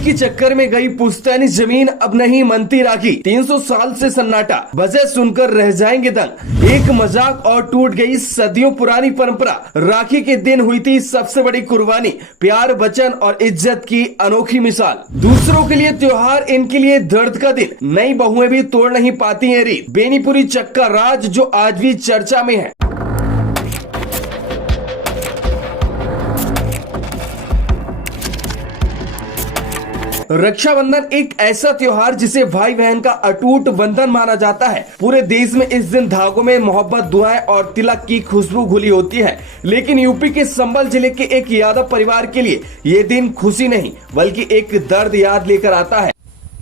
के चक्कर में गई पुश्तैनी जमीन अब नहीं मनती राखी। 300 साल से सन्नाटा, वजह सुनकर रह जाएंगे दंग। एक मजाक और टूट गई सदियों पुरानी परंपरा। राखी के दिन हुई थी सबसे बड़ी कुर्बानी, प्यार, वचन और इज्जत की अनोखी मिसाल। दूसरों के लिए त्योहार, इनके लिए दर्द का दिन। नई बहुएं भी तोड़ नहीं पाती है रीत। बेनीपुरी चक्का राज जो आज भी चर्चा में है। रक्षाबंधन एक ऐसा त्योहार जिसे भाई बहन का अटूट बंधन माना जाता है। पूरे देश में इस दिन धागों में मोहब्बत, दुआएं और तिलक की खुशबू घुली होती है। लेकिन यूपी के संबल जिले के एक यादव परिवार के लिए ये दिन खुशी नहीं बल्कि एक दर्द याद लेकर आता है।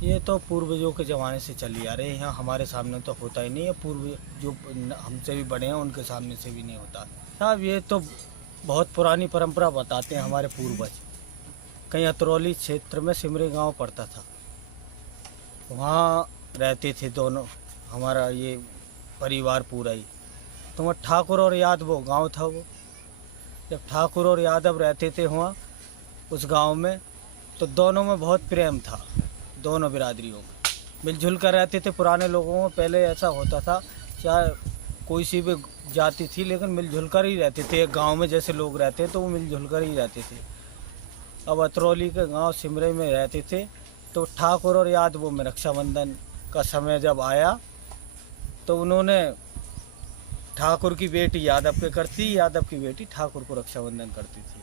ये तो पूर्वजों के जमाने से चली आ रही है, यहाँ हमारे सामने तो होता ही नहीं है। पूर्व जो हमसे भी बड़े हैं उनके सामने से भी नहीं होता। साहब ये तो बहुत पुरानी परंपरा बताते हैं हमारे पूर्वज। कहीं अतरौली क्षेत्र में सिमरे गांव पड़ता था, वहाँ रहते थे दोनों, हमारा ये परिवार पूरा ही। तो वहाँ ठाकुर और यादव गांव था वो। जब ठाकुर और यादव रहते थे वहाँ उस गांव में, तो दोनों में बहुत प्रेम था। दोनों बिरादरियों में मिलजुल कर रहते थे। पुराने लोगों में पहले ऐसा होता था, चाहे कोई सी भी जाति थी लेकिन मिलजुल कर ही रहते थे। एक गाँव में जैसे लोग रहते हैं तो वो मिलजुल कर ही रहते थे। अब अतरौली के गांव सिमरे में रहते थे, तो ठाकुर और यादवों में रक्षाबंधन का समय जब आया तो उन्होंने ठाकुर की बेटी यादव पे करती, यादव की बेटी ठाकुर को रक्षाबंधन करती थी।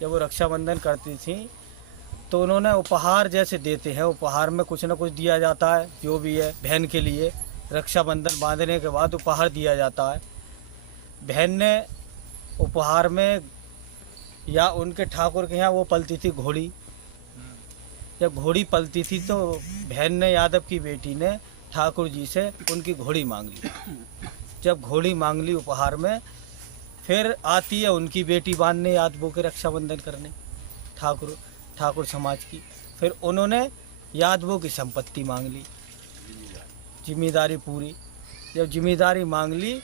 जब वो रक्षाबंधन करती थी तो उन्होंने उपहार जैसे देते हैं, उपहार में कुछ ना कुछ दिया जाता है। जो भी है बहन के लिए रक्षाबंधन बांधने के बाद उपहार दिया जाता है। बहन ने उपहार में, या उनके ठाकुर के यहाँ वो पलती थी घोड़ी। जब घोड़ी पलती थी तो बहन ने, यादव की बेटी ने ठाकुर जी से उनकी घोड़ी मांग ली। जब घोड़ी मांग ली उपहार में, फिर आती है उनकी बेटी बांधने यादवों के रक्षाबंधन करने, ठाकुर समाज की। फिर उन्होंने यादवों की संपत्ति मांग ली, जिम्मेदारी पूरी। जब जिम्मेदारी मांग ली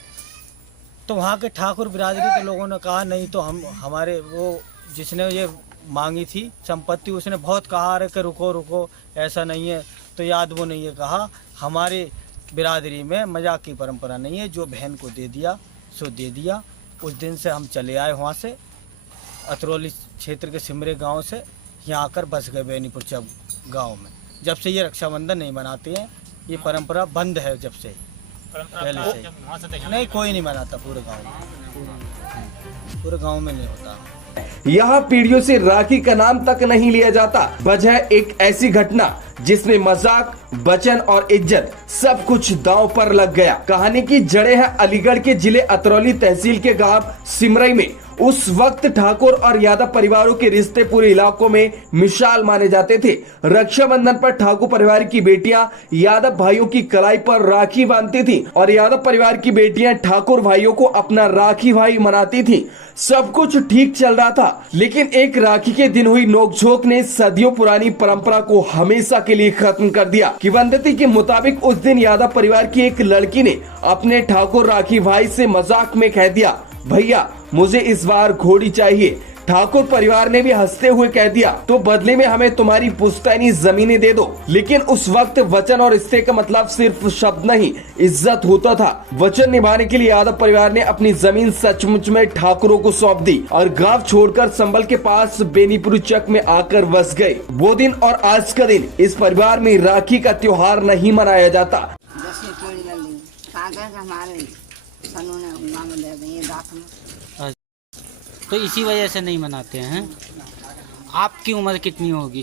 तो वहाँ के ठाकुर बिरादरी के लोगों ने कहा नहीं, तो हमारे वो जिसने ये मांगी थी संपत्ति, उसने बहुत कहा अरे कि रुको रुको, ऐसा नहीं है। तो यादवों ने ये कहा हमारे बिरादरी में मजाक की परंपरा नहीं है, जो बहन को दे दिया सो दे दिया। उस दिन से हम चले आए वहाँ से, अतरौली क्षेत्र के सिमरे गांव से यहाँ आकर बस गए बेनीपुर गांव में। जब से ये रक्षाबंधन नहीं मनाते हैं, ये परंपरा बंद है जब से, पहले से नहीं कोई नहीं मनाता पूरे गांव में नहीं होता। यहाँ पीढ़ियों से राखी का नाम तक नहीं लिया जाता। वजह एक ऐसी घटना जिसमें मजाक, वचन और इज्जत सब कुछ दांव पर लग गया। कहानी की जड़ें हैं अलीगढ़ के जिले अतरौली तहसील के गांव सिमरई में। उस वक्त ठाकुर और यादव परिवारों के रिश्ते पूरे इलाकों में मिसाल माने जाते थे। रक्षाबंधन पर ठाकुर परिवार की बेटियां यादव भाइयों की कलाई पर राखी बांधती थी और यादव परिवार की बेटियां ठाकुर भाइयों को अपना राखी भाई मनाती थी। सब कुछ ठीक चल रहा था, लेकिन एक राखी के दिन हुई नोकझोंक ने सदियों पुरानी परंपरा को हमेशा के लिए खत्म कर दिया। किंवदंती के मुताबिक उस दिन यादव परिवार की एक लड़की ने अपने ठाकुर राखी भाई से मजाक में कह दिया, भैया मुझे इस बार घोड़ी चाहिए। ठाकुर परिवार ने भी हंसते हुए कह दिया, तो बदले में हमें तुम्हारी पुश्तैनी जमीनें दे दो। लेकिन उस वक्त वचन और रिश्ते का मतलब सिर्फ शब्द नहीं, इज्जत होता था। वचन निभाने के लिए यादव परिवार ने अपनी जमीन सचमुच में ठाकुरों को सौंप दी और गांव छोड़कर संबल के पास बेनीपुरी चक में आकर बस गए। वो दिन और आज का दिन इस परिवार में राखी का त्योहार नहीं मनाया जाता। तो इसी वजह से नहीं मनाते हैं। आपकी उम्र कितनी होगी?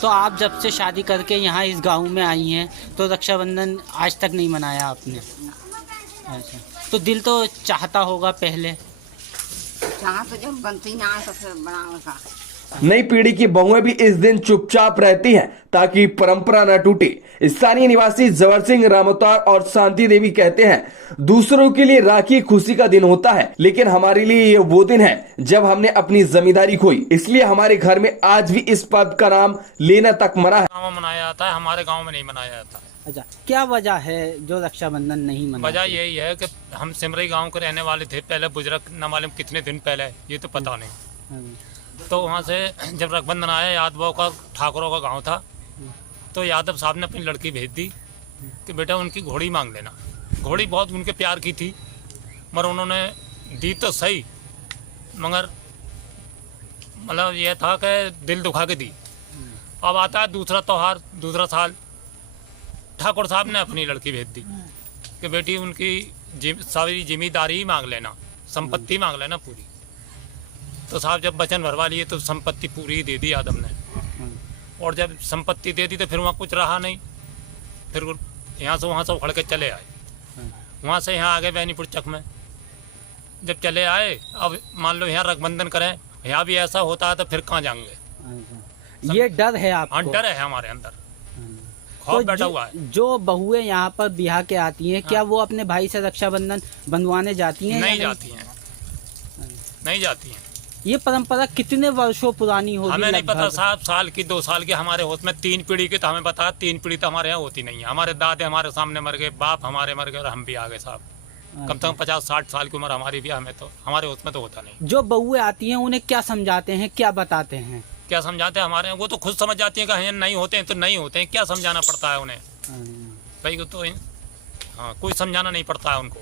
तो आप जब से शादी करके यहाँ इस गांव में आई हैं तो रक्षाबंधन आज तक नहीं मनाया आपने? अच्छा, तो दिल तो चाहता होगा पहले। तो जब बनती ना तो फिर बनाऊंगा। नई पीढ़ी की बहुएं भी इस दिन चुपचाप रहती हैं ताकि परंपरा न टूटे। स्थानीय निवासी जवर सिंह रामोतार और शांति देवी कहते हैं, दूसरों के लिए राखी खुशी का दिन होता है, लेकिन हमारे लिए ये वो दिन है जब हमने अपनी जमींदारी खोई। इसलिए हमारे घर में आज भी इस पर्व का नाम लेना तक मना है। गाँव में मनाया जाता है, हमारे गाँव में नहीं मनाया जाता। अच्छा, क्या वजह है जो रक्षाबंधन नहीं मनाते? वजह यही है कि हम सिमरई गांव के रहने वाले थे पहले, बुजुर्ग न मालूम कितने दिन पहले, ये तो पता नहीं। तो वहाँ से जब रक्षाबंधन आया, यादव का ठाकुरों का गांव था, तो यादव साहब ने अपनी लड़की भेज दी कि बेटा उनकी घोड़ी मांग लेना। घोड़ी बहुत उनके प्यार की थी, मगर उन्होंने दी तो सही, मगर मतलब यह था कि दिल दुखा के दी। अब आता है दूसरा त्यौहार, दूसरा साल, ठाकुर साहब ने अपनी लड़की भेज दी कि बेटी उनकी सारी जिम्मेदारी मांग लेना, संपत्ति मांग लेना पूरी। तो साहब जब वचन भरवा लिए तो संपत्ति पूरी दे दी यादव ने, और जब संपत्ति दे दी तो फिर वहाँ कुछ रहा नहीं, फिर यहाँ से वहाँ से उखड़ के चले आए। वहाँ से यहाँ आ गए बेनीपुर चक में। जब चले आए, अब मान लो यहाँ रक्षाबंधन करें, यहाँ भी ऐसा होता है तो फिर कहाँ जाएंगे। ये डर है आपको? हाँ, डर है हमारे अंदर, खौफ बैठा हुआ है। जो बहुएं यहाँ पर बिहार के आती हैं, क्या वो अपने भाई से रक्षाबंधन बंधवाने जाती हैं? नहीं जाती हैं, नहीं जाती हैं। ये परंपरा कितने वर्षों पुरानी होगी? हमें नहीं पता साहब, साल की 2 साल की हमारे होश में, 3 पीढ़ी की तो हमें पता, 3 पीढ़ी तो हमारे यहाँ होती नहीं है। हमारे दादे हमारे सामने मर गए, बाप हमारे मर गए और हम भी आ गए साहब। कम से कम 50-60 साल की उम्र हमारी भी, हमें तो हमारे होश में तो होता नहीं। जो बहुएं आती हैं उन्हें क्या समझाते हैं, क्या बताते हैं? क्या समझाते हैं हमारे, वो तो खुद समझ जाती है कि नहीं होते हैं तो नहीं होते हैं, क्या समझाना पड़ता है उन्हें भाई को तो। हाँ, कोई समझाना नहीं पड़ता है उनको।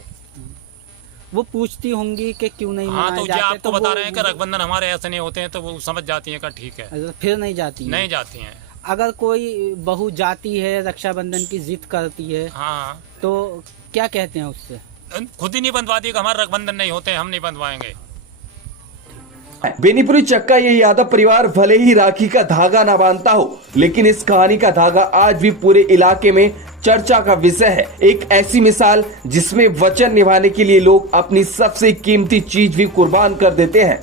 वो पूछती होंगी कि क्यों नहीं हाँ, मनाए तो जाते, आपको बता रहे हैं कि रक्षाबंधन हमारे ऐसे नहीं होते हैं, तो वो समझ जाती हैं कि ठीक है। फिर नहीं जाती हैं? नहीं जाती हैं। अगर कोई बहू जाती है, रक्षाबंधन की जिद करती है, हाँ, तो क्या कहते हैं उससे? खुद ही नहीं बंधवा दी कि हमारे रक्षाबंधन नहीं होते, हम नहीं बंधवाएंगे। बेनीपुरी चक का ये यादव परिवार भले ही राखी का धागा ना बांधता हो, लेकिन इस कहानी का धागा आज भी पूरे इलाके में चर्चा का विषय है। एक ऐसी मिसाल जिसमें वचन निभाने के लिए लोग अपनी सबसे कीमती चीज भी कुर्बान कर देते हैं।